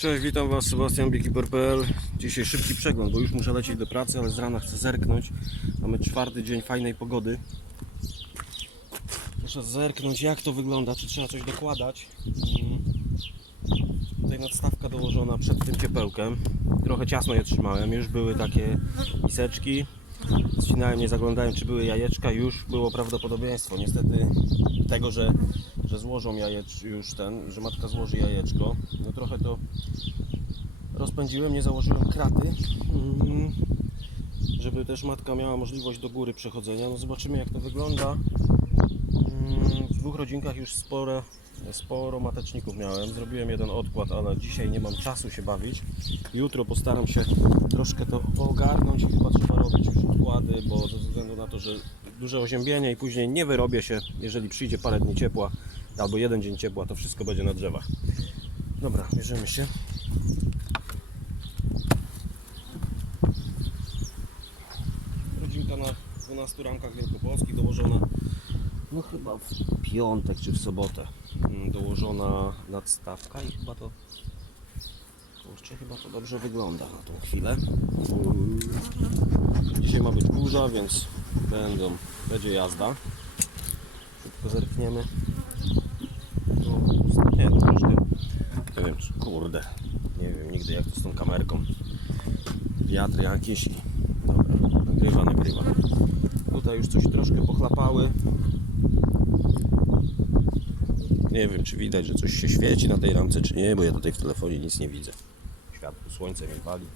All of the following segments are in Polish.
Cześć, witam Was, Sebastian Beekeeper.pl Dzisiaj szybki przegląd, bo już muszę lecieć do pracy, ale z rana chcę zerknąć. Mamy czwarty dzień fajnej pogody. Muszę zerknąć jak to wygląda, czy trzeba coś dokładać. Mm. Tutaj nadstawka dołożona przed tym ciepełkiem. Trochę ciasno je trzymałem, już były takie miseczki. Zcinałem, nie zaglądałem czy były jajeczka, już było prawdopodobieństwo niestety tego, że, że złożą jajecz, już ten, że matka złoży jajeczko. No trochę to rozpędziłem, nie założyłem kraty, mm, żeby też matka miała możliwość do góry przechodzenia. No zobaczymy jak to wygląda. Mm, W dwóch rodzinkach już sporo, sporo mateczników miałem. Zrobiłem jeden odkład, ale dzisiaj nie mam czasu się bawić. Jutro postaram się troszkę to ogarnąć i chyba trzeba robić już odkłady, bo ze względu na to, że duże oziębienie i później nie wyrobię się, jeżeli przyjdzie parę dni ciepła albo jeden dzień ciepła, to wszystko będzie na drzewach. Dobra, bierzemy się. Rodzinka na 12 ramkach wielkopolskich dołożona no chyba w piątek czy w sobotę mm, dołożona nadstawka i chyba to kurczę, chyba to dobrze wygląda na tą chwilę. Dzisiaj ma być burza, więc będą, będzie jazda. Szybko zerkniemy. Nie, troszkę, nie wiem, kurde, nie wiem nigdy jak to z tą kamerką. Wiatr jakiś i dobra, nagrywa, nagrywa. Tutaj już coś troszkę pochlapały. Nie wiem, czy widać, że coś się świeci na tej ramce, czy nie, bo ja tutaj w telefonie nic nie widzę. Światło, słońce mi pali.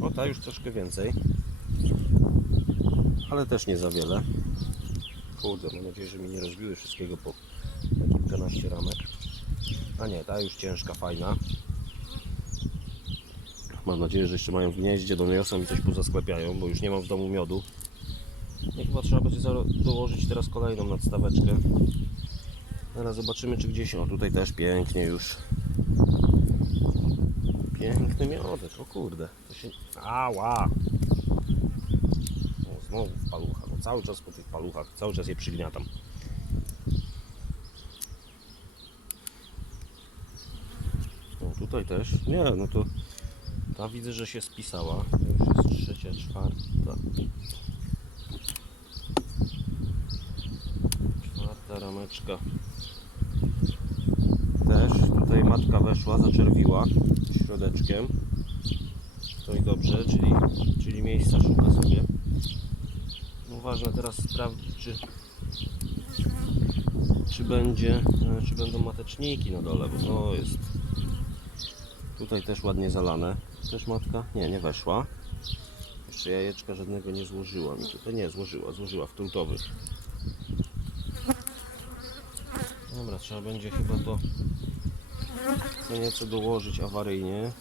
O, ta już troszkę więcej. Ale też nie za wiele. Kurde, mam nadzieję, że mi nie rozbiły wszystkiego po na kilkanaście ramek. A nie, ta już ciężka, fajna. Mam nadzieję, że jeszcze mają w gnieździe, doniosą i coś pozasklepiają, bo już nie mam w domu miodu. I chyba trzeba będzie dołożyć teraz kolejną nadstaweczkę. Teraz zobaczymy, czy gdzieś. O, tutaj też pięknie już. Piękny miodek, o kurde. To się... Ała! O, znowu w palucha. No, cały czas po tych paluchach, cały czas je przygniatam. O, tutaj też. Nie, no to ta widzę, że się spisała. Już jest trzecia, czwarta. Rameczka. Też tutaj matka weszła, zaczerwiła środeczkiem. To i dobrze, czyli, czyli miejsca szuka sobie. No ważne teraz sprawdzić, czy, czy będzie, e, czy będą mateczniki na dole, bo to jest tutaj też ładnie zalane. Też matka? Nie, nie weszła. Jeszcze jajeczka żadnego nie złożyła mi tutaj. Nie, złożyła, złożyła w trutowych. Dobra, trzeba będzie chyba to co nieco dołożyć awaryjnie.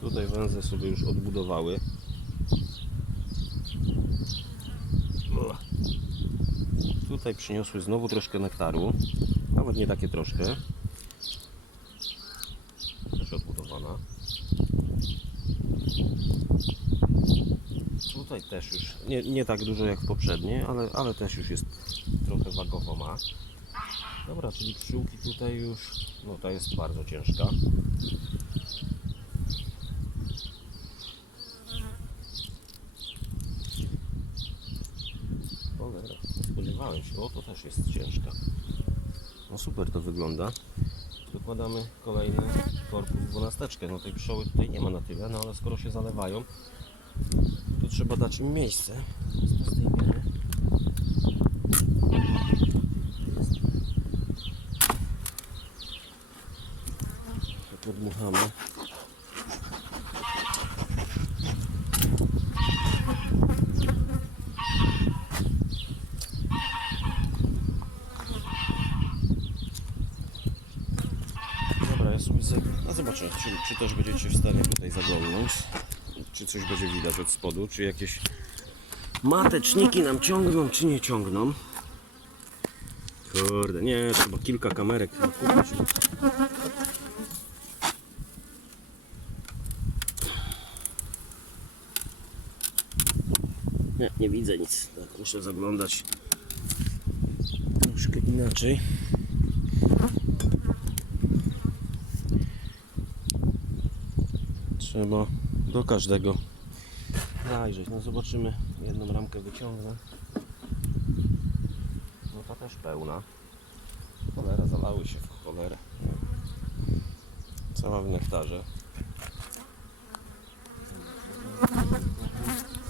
Tutaj węże sobie już odbudowały. Tutaj przyniosły znowu troszkę nektaru. Nawet nie takie troszkę. Też odbudowana. Tutaj też już nie, nie tak dużo jak poprzednie, ale, ale też już jest trochę wagowo ma. Dobra, czyli pszczółki tutaj już, no ta jest bardzo ciężka. Cholera, spodziewałem się, o to też jest ciężka. No super to wygląda. Dokładamy kolejny korpus dwunasteczkę. No tej pszczoły tutaj nie ma na tyle, no ale skoro się zalewają, to trzeba dać im miejsce. przodu, czy jakieś mateczniki nam ciągną, czy nie ciągną. Kurde, nie, trzeba kilka kamerek kupić. Nie, nie widzę nic. Tak, muszę zaglądać troszkę inaczej. Trzeba do każdego zajrzeć. No zobaczymy. Jedną ramkę wyciągnę. No ta też pełna. Cholera, zalały się w cholerę. Cała w nektarze.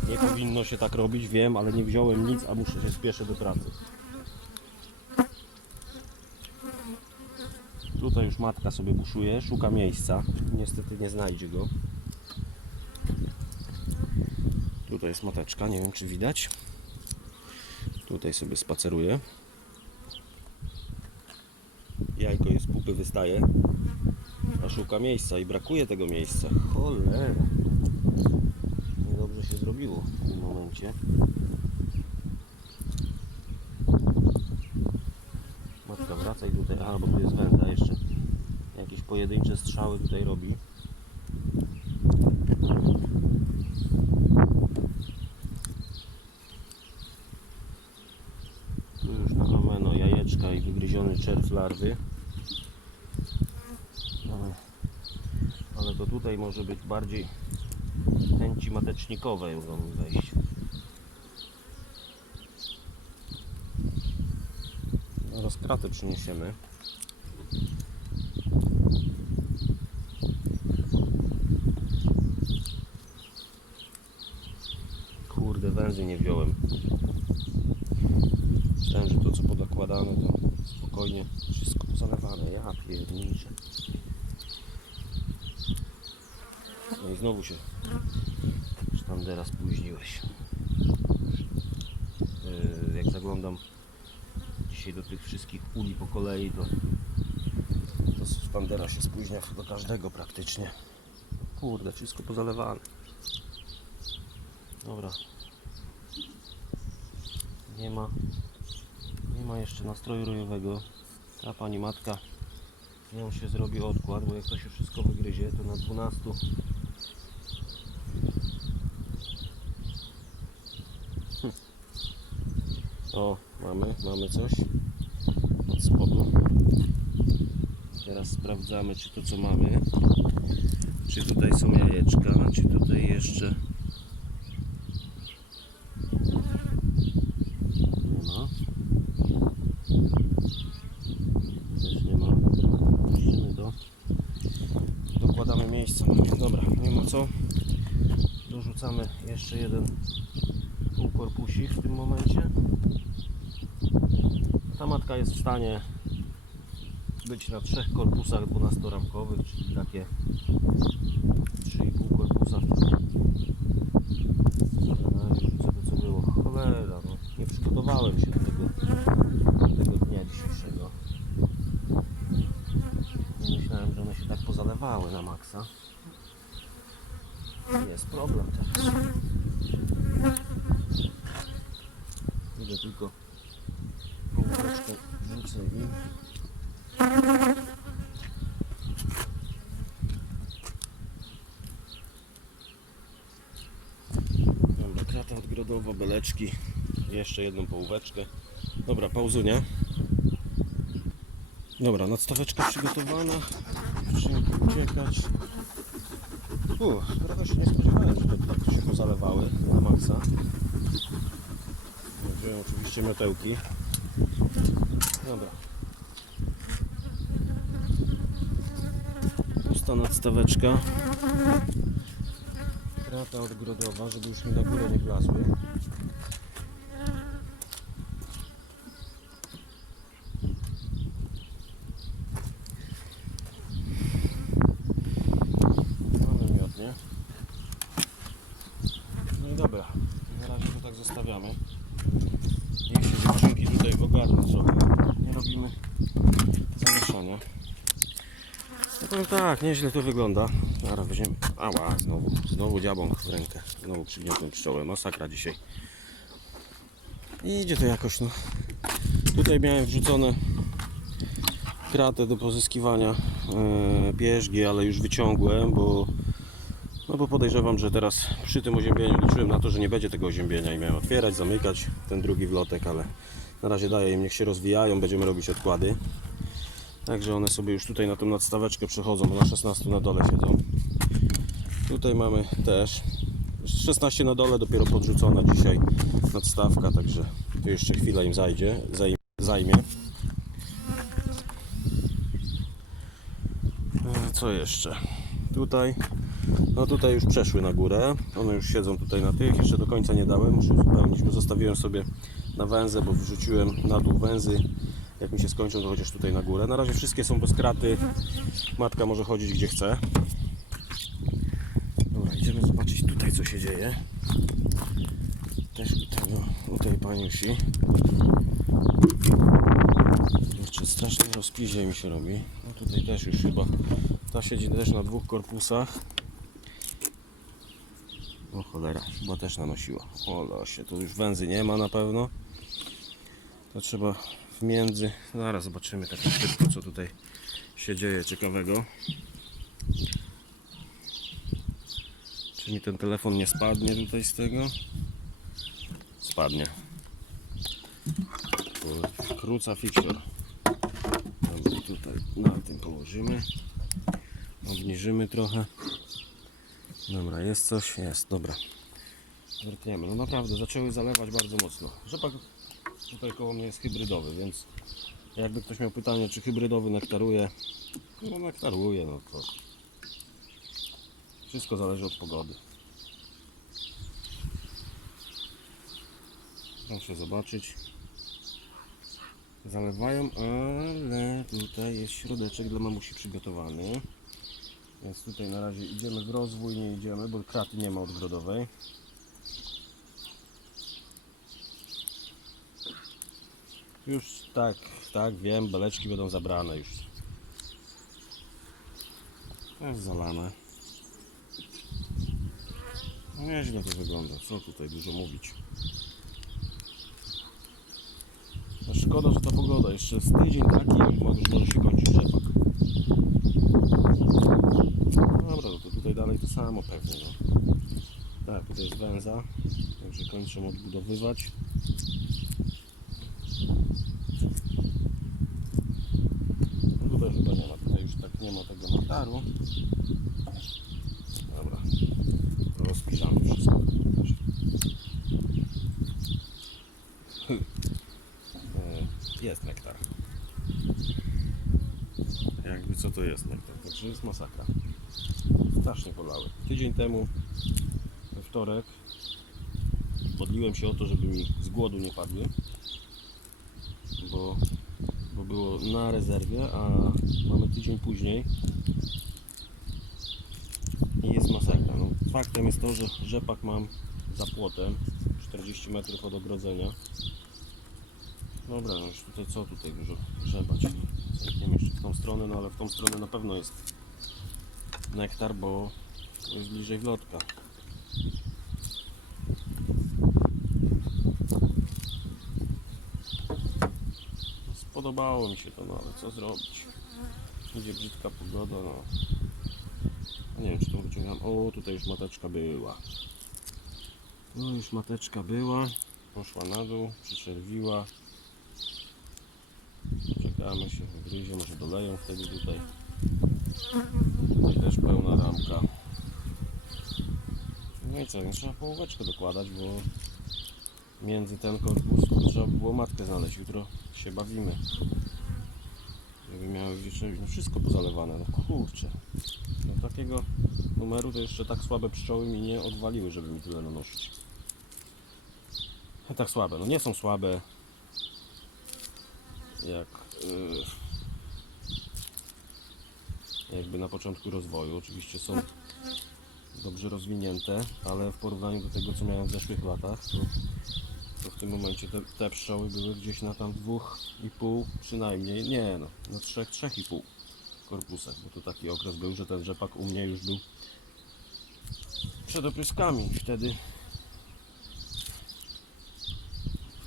Nie powinno się tak robić, wiem, ale nie wziąłem nic, a muszę się spieszę do pracy. Tutaj już matka sobie buszuje, szuka miejsca. Niestety nie znajdzie go. Tutaj jest mateczka, nie wiem czy widać. Tutaj sobie spaceruje. Jajko jest pupy wystaje. A szuka miejsca i brakuje tego miejsca. Cholera. Niedobrze się zrobiło w tym momencie. Matka wraca i tutaj, a bo tu jest węda jeszcze. Jakieś pojedyncze strzały tutaj robi. Tu już na ameno jajeczka i larwy. Ale, to tutaj może być bardziej chęci matecznikowe mogą wejść. Zaraz kratę przyniesiemy. Kurde, węzy nie wziąłem. Myślałem, że to co podakładane to spokojnie zalewane. Ja pierniczę. No i znowu się sztandera spóźniłeś. Yy, Jak zaglądam dzisiaj do tych wszystkich uli po kolei, to, to sztandera się spóźnia do każdego praktycznie. Kurde, wszystko pozalewane. Dobra. Nie ma nie ma jeszcze nastroju rojowego. Ta pani matka z nią się zrobi odkład, bo jak to się wszystko wygryzie, to na 12 Hm. O, mamy, mamy coś od spodu. Teraz sprawdzamy, czy to co mamy, czy tutaj są jajeczka, czy tutaj jeszcze nie ma. Też nie ma. Puścimy to. Dokładamy miejsce. Dobra, nie ma co. Dorzucamy jeszcze jeden półkorpusik w tym momencie. Ta matka jest w stanie być na trzech korpusach 12-ramkowych, czyli takie 3,5 korpusa. Na razie rzucę to co było. Cholera, no. nie przygotowałem się do tego, do tego dnia dzisiejszego. Nie myślałem, że one pozalewały na maksa. Jest problem teraz. Idę tylko połóweczkę rzucę i Dobra, krata odgrodowa, beleczki, jeszcze jedną połóweczkę. Dobra, pauzunia. Dobra, nadstaweczka przygotowana. Skrzynki uciekać. U, trochę się nie spodziewałem, że tak się pozalewały na maksa. Wziąłem oczywiście miotełki. Dobra. Pusta nadstaweczka. Krata odgrodowa, żeby już mi na górę nie wlazły. Mamy miod, nie? No i dobra, na razie to tak zostawiamy. Niech się dziewczynki tutaj ogarną trochę. Nie robimy zamieszania. Powiem tak, nieźle to wygląda. Zaraz weźmiemy. Ała, znowu, znowu w rękę. Znowu przygniotłem pszczołę. Masakra dzisiaj. I idzie to jakoś, no. Tutaj miałem wrzucone kratę do pozyskiwania e, ale już wyciągłem, bo no bo podejrzewam, że teraz przy tym oziębieniu liczyłem na to, że nie będzie tego oziębienia i miałem otwierać, zamykać ten drugi wlotek, ale na razie daję im, niech się rozwijają, będziemy robić odkłady. Także one sobie już tutaj na tą nadstaweczkę przechodzą, bo na 16 na dole siedzą. Tutaj mamy też 16 na dole, dopiero podrzucona dzisiaj nadstawka, także tu jeszcze chwilę im zajdzie, zaj- zajmie. E, Co jeszcze? Tutaj, no tutaj już przeszły na górę, one już siedzą tutaj na tych, jeszcze do końca nie dałem, muszę uzupełnić, bo zostawiłem sobie na węzę, bo wrzuciłem na dół węzy, jak mi się skończą, to chociaż tutaj na górę. Na razie wszystkie są bez kraty, matka może chodzić gdzie chce. Dobra, idziemy zobaczyć tutaj co się dzieje. Też u tego, u tej paniusi. Kurczę, strasznie rozpizie mi się robi. No tutaj też już chyba. Ta siedzi też na dwóch korpusach. O cholera, chyba też nanosiła. O losie, tu już węzy nie ma na pewno. To trzeba między. Zaraz zobaczymy tak szybko co tutaj się dzieje ciekawego. Czy mi ten telefon nie spadnie tutaj z tego? Spadnie. Kruca fixture. Dobra, tutaj na tym położymy. Obniżymy trochę. Dobra, jest coś? Jest, dobra. Zerkniemy. No naprawdę, zaczęły zalewać bardzo mocno. Rzepak tutaj koło mnie jest hybrydowy, więc jakby ktoś miał pytanie, czy hybrydowy nektaruje, no nektaruje, no to wszystko zależy od pogody. Proszę zobaczyć. Zalewają, ale tutaj jest środeczek dla mamusi przygotowany. Więc tutaj na razie idziemy w rozwój, nie idziemy, bo kraty nie ma odgrodowej. Już tak, tak, wiem, beleczki będą zabrane już. Jest zalane. No nieźle to wygląda, co tutaj dużo mówić. No szkoda, że ta pogoda jeszcze jest tydzień taki i może, się kończyć rzepak. No Dobra, to tutaj dalej to samo pewnie. No. Tak, tutaj jest węza, także kończą odbudowywać. No tutaj chyba nie ma, tutaj już tak nie ma tego nektaru. Dobra, rozpiszamy wszystko. Też. E, Jest nektar. Jakby co to jest nektar, także jest masakra. Strasznie polały. Tydzień temu, we wtorek, modliłem się o to, żeby mi z głodu nie padły, bo, bo było na rezerwie, a mamy tydzień później i jest masakra. No, faktem jest to, że rzepak mam za płotem, 40 metrów od ogrodzenia. Dobra, no już tutaj co tutaj dużo grzebać. Zerkniemy jeszcze w tą stronę, no ale w tą stronę na pewno jest nektar, bo to jest bliżej wlotka. Spodobało mi się to, no ale co zrobić? Idzie brzydka pogoda, no. Nie wiem, czy tą wyciągam. O, tutaj już mateczka była. Tu już mateczka była. Poszła na dół, przyczerwiła. Czekamy się, wygryzie, może doleją wtedy tutaj. Tutaj też pełna ramka. No i co, więc trzeba połóweczkę dokładać, bo między ten korpus trzeba by było matkę znaleźć. Jutro się bawimy. Żeby miały gdzie no wszystko pozalewane, no kurczę. No takiego numeru to jeszcze tak słabe pszczoły mi nie odwaliły, żeby mi tyle nanosić. Tak słabe, no nie są słabe jak jakby na początku rozwoju. Oczywiście są dobrze rozwinięte, ale w porównaniu do tego co miałem w zeszłych latach, to, to w tym momencie te, te pszczoły były gdzieś na tam dwóch i pół przynajmniej, nie no, na trzech, trzech i pół korpusach, bo to taki okres był, że ten rzepak u mnie już był przed opryskami. Wtedy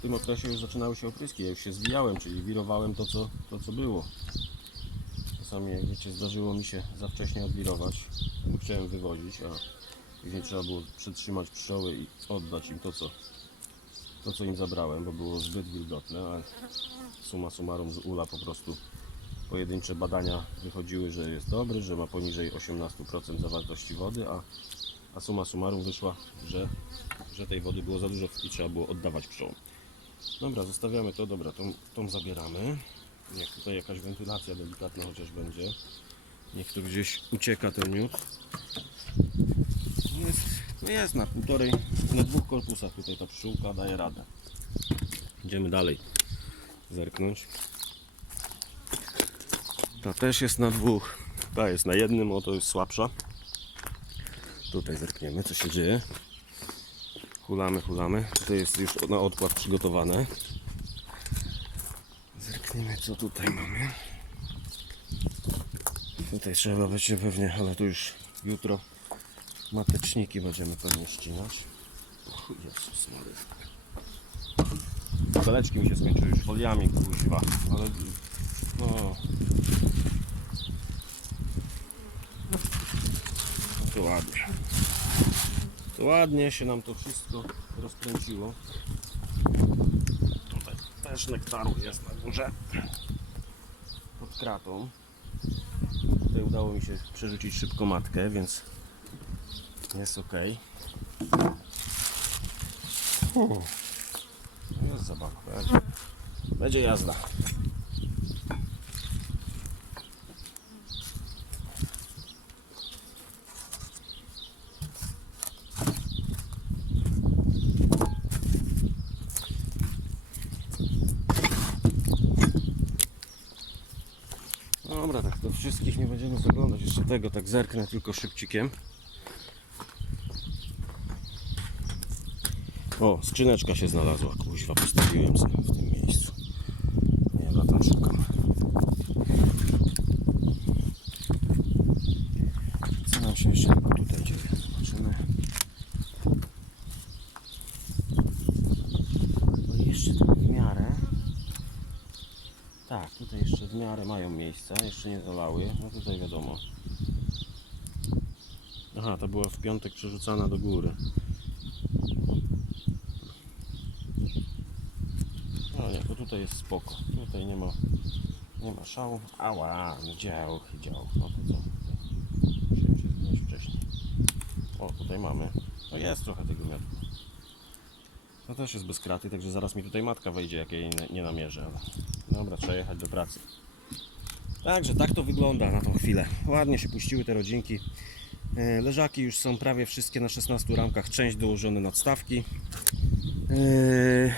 w tym okresie już zaczynały się opryski. Ja już się zwijałem, czyli wirowałem to, co, to, co było. Czasami, jak wiecie, zdarzyło mi się za wcześnie odwirować. Chciałem wywozić, a później trzeba było przytrzymać pszczoły i oddać im to, co, to, co im zabrałem, bo było zbyt wilgotne, ale suma summarum z ula po prostu pojedyncze badania wychodziły, że jest dobry, że ma poniżej 18% zawartości wody, a, a suma summarum wyszła, że, że tej wody było za dużo i trzeba było oddawać pszczołom. Dobra, zostawiamy to, dobra, tą, tą zabieramy. Niech tutaj jakaś wentylacja delikatna chociaż będzie. Niech tu gdzieś ucieka ten miód. Jest, no jest na półtorej, na dwóch korpusach tutaj ta pszczółka daje radę. Idziemy dalej zerknąć. Ta też jest na dwóch. Ta jest na jednym, o to jest słabsza. Tutaj zerkniemy, co się dzieje. Hulamy, hulamy. To jest już na odkład przygotowane. Zerkniemy, co tutaj mamy. Tutaj trzeba będzie pewnie, ale to już jutro mateczniki będziemy pewnie ścinać. O Jezus Maria. Beleczki mi się skończyły już foliami, kuźwa, ale no. To ładnie. Ładnie się nam to wszystko rozkręciło. Tutaj też nektaru jest na górze. Pod kratą. Tutaj udało mi się przerzucić szybko matkę, więc jest ok. Jest zabawa. Będzie jazda. Dobra, tak do wszystkich nie będziemy zaglądać. Jeszcze tego tak zerknę tylko szybcikiem. O, skrzyneczka się znalazła. Kuźwa, postawiłem sobie w tym miejscu. Nie, ja tam szukam. Co nam się jeszcze tutaj dzieje? Zobaczymy. Bo jeszcze tak w miarę. Tak, tutaj jeszcze w miarę mają miejsca, jeszcze nie dolały. No tutaj wiadomo. Aha, to była w piątek przerzucana do góry. No nie, to tutaj jest spoko. Tutaj nie ma, nie ma szału. Ała, no działk, działk. No to co? Musiałem się zmienić wcześniej. O, tutaj mamy. No jest trochę tego miodu. To też jest bez kraty, także zaraz mi tutaj matka wejdzie, jak jej nie, namierzę. Dobra, trzeba jechać do pracy. Także tak to wygląda na tą chwilę. Ładnie się puściły te rodzinki. E, Leżaki już są prawie wszystkie na 16 ramkach. Część dołożone nadstawki. E,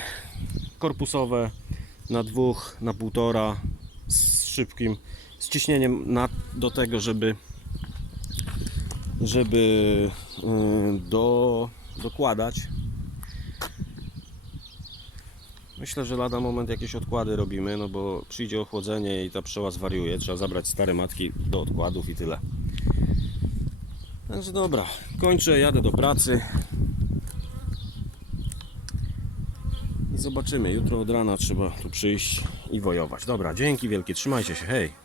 Korpusowe na dwóch, na półtora z szybkim z ciśnieniem na, do tego, żeby żeby e, do, dokładać Myślę, że lada moment jakieś odkłady robimy, no bo przyjdzie ochłodzenie i ta pszczoła zwariuje. Trzeba zabrać stare matki do odkładów i tyle. Także dobra, kończę, jadę do pracy. I zobaczymy. Jutro od rana trzeba tu przyjść i wojować. Dobra, dzięki wielkie, trzymajcie się, hej.